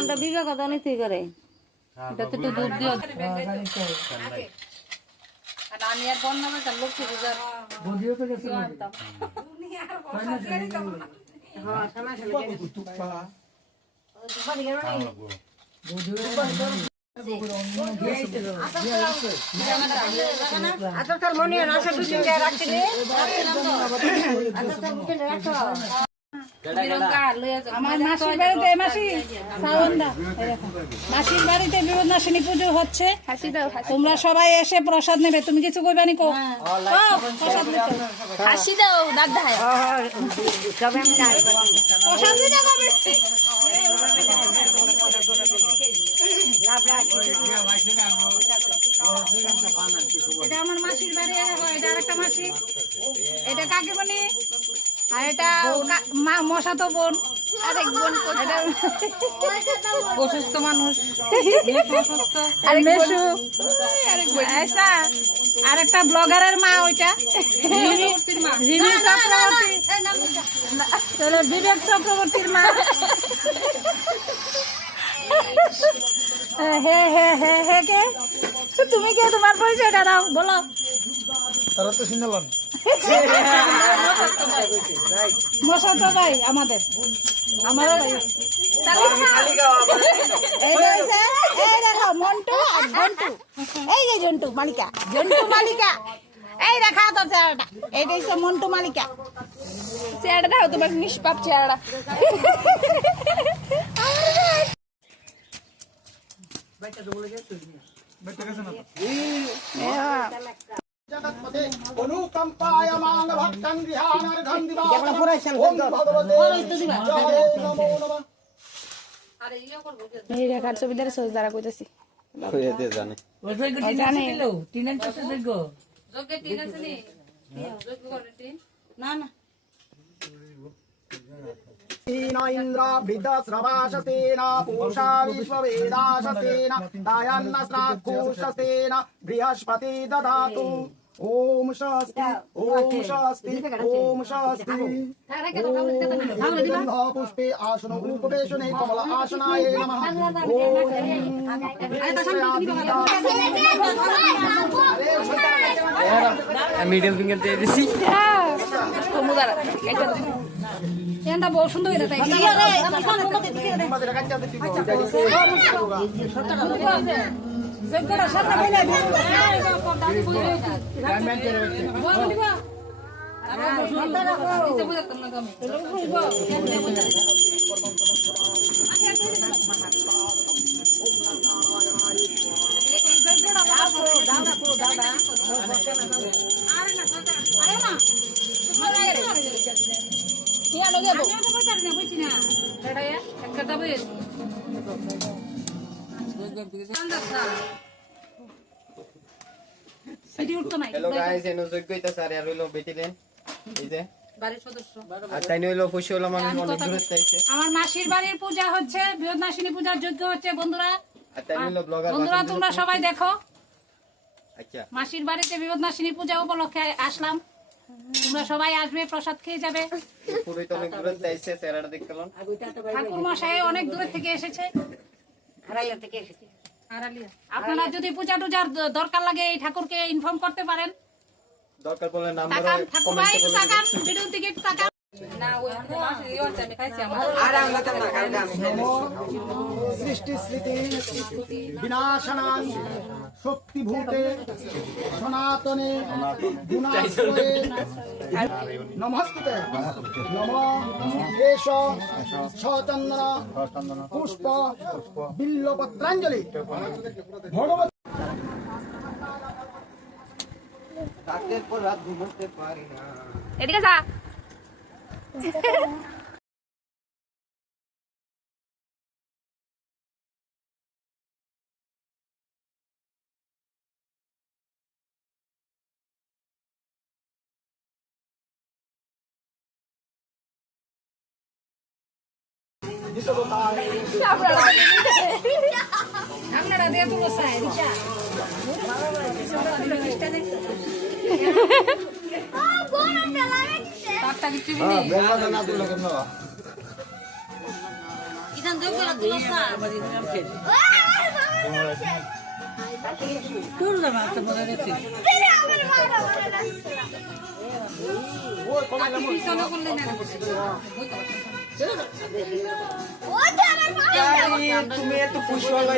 আমরা বিবেক নিতে করে এটা তো একটু দুধ দিও আমি আর বন্যা লক্ষ্মী পূজার মনে আমার মাসির বাড়িতে মাসির বাড়িতে বিপদনাশিনী পুজো হচ্ছে। তোমরা সবাই এসে প্রসাদ নেবে। তুমি কিছু কইবা নি? হাসি দাও দাদা এটা আমার মাসির বাড়ি। এটা আরেকটা মাসি, এটা কাকিমণি, আর এটা মশাতো বোন, আরেক বোন অসুস্থ মানুষ, আর একটা ব্লগারের মা, ওইটা বিবেক চক্রবর্তীর মা। হে হে হে হে কে তুমি কে? তোমার পরিচয়টা দাও, বলো। তারা তো শুনলাম মশাতো ভাই আমাদের, আমারও ভাই। এই দেখো মন্টু আর জন্টু, এই যে জন্টু মালিকা, জন্টু মালিকা। এই দেখা তো চেহারাটা, এইটাই তো মন্টু মালিকা। চেহারাটা দেখো, তোমার নিষ্পাপ চেহারাটা। অনুকম্পায় মান ভক্তং গৃহাণার্ঘং দিবাং ওম ভগবতে নমো নমঃ। এই রেখার ছবিদার সজদারা কইতাছি কইতে জানে ওই জানে তিনের কাছে যোগ্য যোগ্য তিন আছে নি যোগ্য করে তিন না না ইন্দ্র বৃদ্ধশ্রবাশস্তেন পুষা বিশ্ববেদাশস্তেন দায়ান্নস্রাক্ষুষস্তেন বৃহস্পতি দদাতু। ওম স্বস্তি ওম স্বস্তি ওম স্বস্তি। পুষ্পে আসন উপবেশনে কমল আসনায় নমঃ। মিডল ফিঙ্গার দিয়ে দিছি। এটা বহু সুন্দর এটা তাই হ্যালো গাইস, এনো যোগ্যতা স্যার আর হইলো বেটিলেন এই যে বাড়ির সদস্য। আর তাই হইলো পয়সা হলো মানুষ অনেক দূরে চাইছে। আমার মাসির বাড়ির পূজা হচ্ছে, বিপদনাশিনী পূজার যজ্ঞ হচ্ছে বন্ধুরা। আর তাই হইলো ব্লগার বন্ধুরা তোমরা সবাই দেখো। আচ্ছা মাসির বাড়িতে বিপদনাশিনী পূজা উপলক্ষে আসলাম। তোমরা সবাই আসবে, প্রসাদ খেয়ে যাবে। পুরোই তো অনেক দূরে চাইছে, চেহারাটা দেখলাম। ঠাকুর মশাই অনেক দূর থেকে এসেছে, আড়াইয়া থেকে এসেছে। আপনারা যদি পূজা টুজার দরকার লাগে এই ঠাকুরকে ইনফর্ম করতে পারেন। দরকার পড়লে নাম্বার ঠাকুর ভাই একটু তাকান, ভিডিও থেকে একটু তাকান। না ওই আমি খাইছি আর আমরা তো না খাই না, আমি খাই না। সৃষ্টি স্মৃতি বিনাশনাং শক্তিভূতে সনাতনে গুণাশ্রয়ে নমস্তে নমঃ। এষ সচন্দন পুষ্প বিল্লপত্রাঞ্জলি ভগবত। রাতের পর রাত ঘুমোতে পারি না। এদিকে যা। আপনারা দিয়ে তুলো চাই রিচা তারটা কিছু নেই। তুমি এত খুশি হলো